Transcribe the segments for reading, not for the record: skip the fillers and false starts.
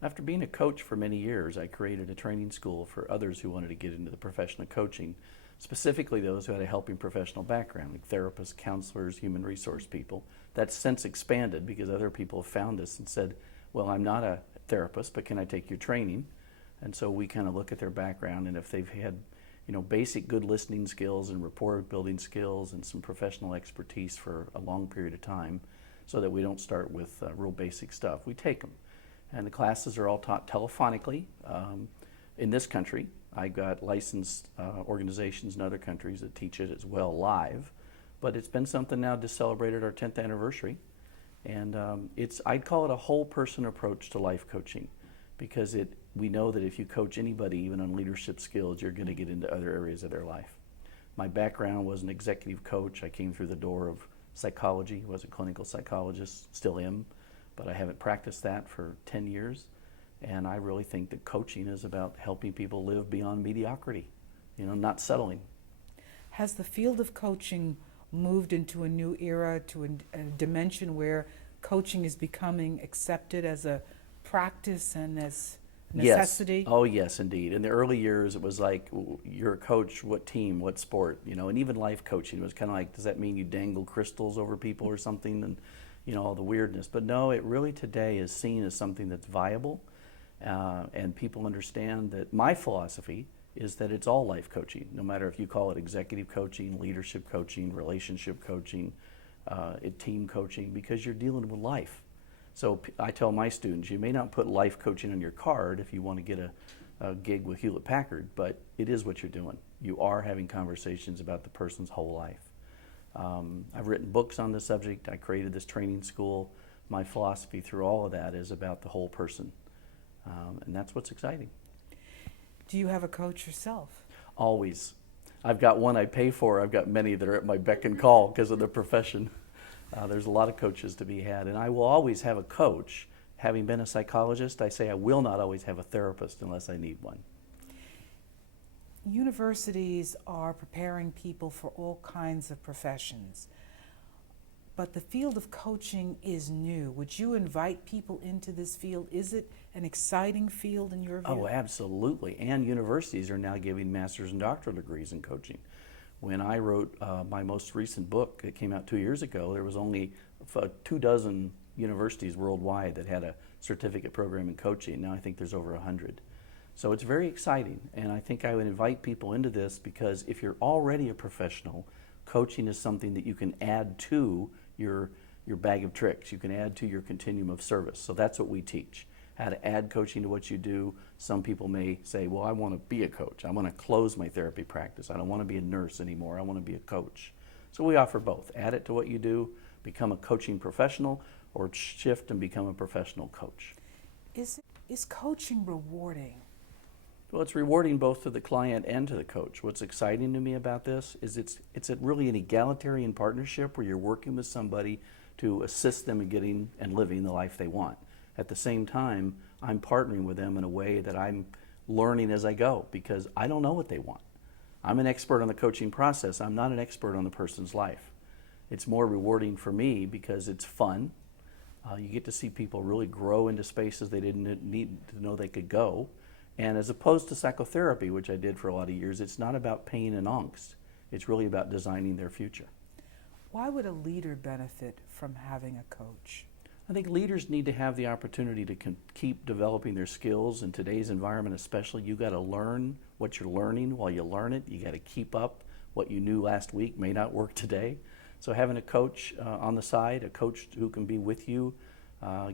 After being a coach for many years, I created a training school for others who wanted to get into the profession of coaching, specifically those who had a helping professional background, like therapists, counselors, human resource people. That's since expanded because other people have found us and said, well, I'm not a therapist, but can I take your training? And so we kind of look at their background, and if they've had basic good listening skills and rapport building skills and some professional expertise for a long period of time, so that we don't start with real basic stuff, we take them. And the classes are all taught telephonically. In this country, I got licensed organizations in other countries that teach it as well live, but it's been something now to celebrate our 10th anniversary. And I'd call it a whole person approach to life coaching, because we know that if you coach anybody, even on leadership skills, you're going to get into other areas of their life. My background was an executive coach. I came through the door of psychology, was a clinical psychologist, still am, but I haven't practiced that for 10 years. And I really think that coaching is about helping people live beyond mediocrity, not settling. Has the field of coaching moved into a new era, to a dimension where coaching is becoming accepted as a practice and as necessity? Yes. Oh, yes, indeed. In the early years, it was like, you're a coach, what team, what sport, and even life coaching was kind of like, does that mean you dangle crystals over people or something? And all the weirdness. But no, it really today is seen as something that's viable, and people understand that my philosophy is that it's all life coaching, no matter if you call it executive coaching, leadership coaching, relationship coaching, team coaching, because you're dealing with life. So I tell my students, you may not put life coaching on your card if you want to get a gig with Hewlett Packard, but it is what you're doing. You are having conversations about the person's whole life. I've written books on the subject. I created this training school. My philosophy through all of that is about the whole person, and that's what's exciting. Do you have a coach yourself? Always. I've got one I pay for. I've got many that are at my beck and call because of the profession. There's a lot of coaches to be had, and I will always have a coach. Having been a psychologist, I say I will not always have a therapist unless I need one. Universities are preparing people for all kinds of professions, but the field of coaching is new. Would you invite people into this field? Is it an exciting field in your view? Oh, absolutely. And universities are now giving master's and doctoral degrees in coaching. When I wrote my most recent book, it came out 2 years ago, there was only 24 universities worldwide that had a certificate program in coaching. Now I think there's over 100. So it's very exciting, and I think I would invite people into this because if you're already a professional, coaching is something that you can add to your bag of tricks. You can add to your continuum of service. So that's what we teach, how to add coaching to what you do. Some people may say, well, I want to be a coach. I want to close my therapy practice. I don't want to be a nurse anymore. I want to be a coach. So we offer both. Add it to what you do, become a coaching professional, or shift and become a professional coach. Is coaching rewarding? Well, it's rewarding both to the client and to the coach. What's exciting to me about this is it's really an egalitarian partnership where you're working with somebody to assist them in getting and living the life they want. At the same time, I'm partnering with them in a way that I'm learning as I go because I don't know what they want. I'm an expert on the coaching process. I'm not an expert on the person's life. It's more rewarding for me because it's fun. You get to see people really grow into spaces they didn't need to know they could go. And as opposed to psychotherapy, which I did for a lot of years, it's not about pain and angst. It's really about designing their future. Why would a leader benefit from having a coach? I think leaders need to have the opportunity to keep developing their skills. In today's environment especially, you got to learn what you're learning while you learn it. You got to keep up. What you knew last week may not work today. So having a coach on the side, a coach who can be with you,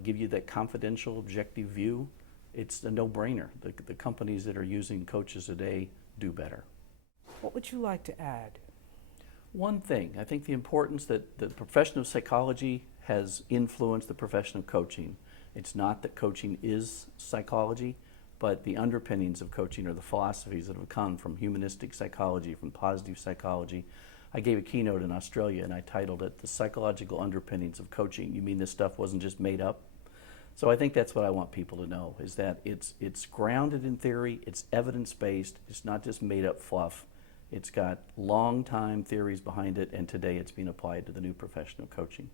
give you that confidential, objective view, it's a no-brainer. The companies that are using coaches today do better. What would you like to add? One thing, I think the importance that the profession of psychology has influenced the profession of coaching. It's not that coaching is psychology, but the underpinnings of coaching are the philosophies that have come from humanistic psychology, from positive psychology. I gave a keynote in Australia and I titled it, The Psychological Underpinnings of Coaching. You mean this stuff wasn't just made up? So I think that's what I want people to know, is that it's grounded in theory, it's evidence-based, it's not just made-up fluff. It's got long-time theories behind it, and today it's being applied to the new profession of coaching.